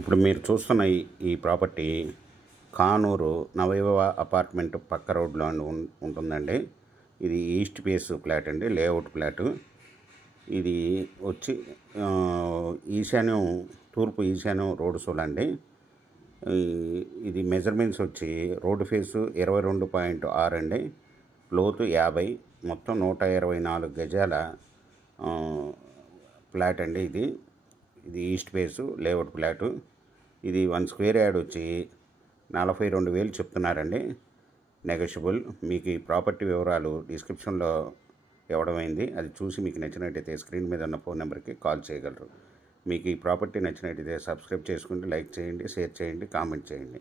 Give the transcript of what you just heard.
ఇప్పుడు మీరు చూస్తున్న ఈ ప్రాపర్టీ కానూరు నవయువ అపార్ట్మెంట్ పక్క రోడ్లో ఉంటుందండి. ఇది ఈస్ట్ ఫేస్ ఫ్లాట్ అండి, లేఅవుట్ ఫ్లాటు. ఇది వచ్చి ఈశాన్యం, తూర్పు ఈశాన్యం రోడ్డు సోలండి. ఇది మెజర్మెంట్స్ వచ్చి రోడ్డు ఫేసు 22.6 అండి, లోతు 50, మొత్తం 124 గజాల ఫ్లాట్ అండి. ఇది ఈస్ట్ ఫేసు లేఅవుట్ ఫ్లాటు. ఇది 1 స్క్వేర్ యార్డ్ వచ్చి 42,000 చెప్తున్నారండి, నెగోషియబుల్. మీకు ఈ ప్రాపర్టీ వివరాలు డిస్క్రిప్షన్లో ఇవ్వడమైంది. అది చూసి మీకు నచ్చినట్టయితే స్క్రీన్ మీద ఉన్న ఫోన్ నెంబర్కి కాల్ చేయగలరు. మీకు ఈ ప్రాపర్టీ నచ్చినట్టయితే సబ్స్క్రైబ్ చేసుకుంటే లైక్ చేయండి, షేర్ చేయండి, కామెంట్ చేయండి.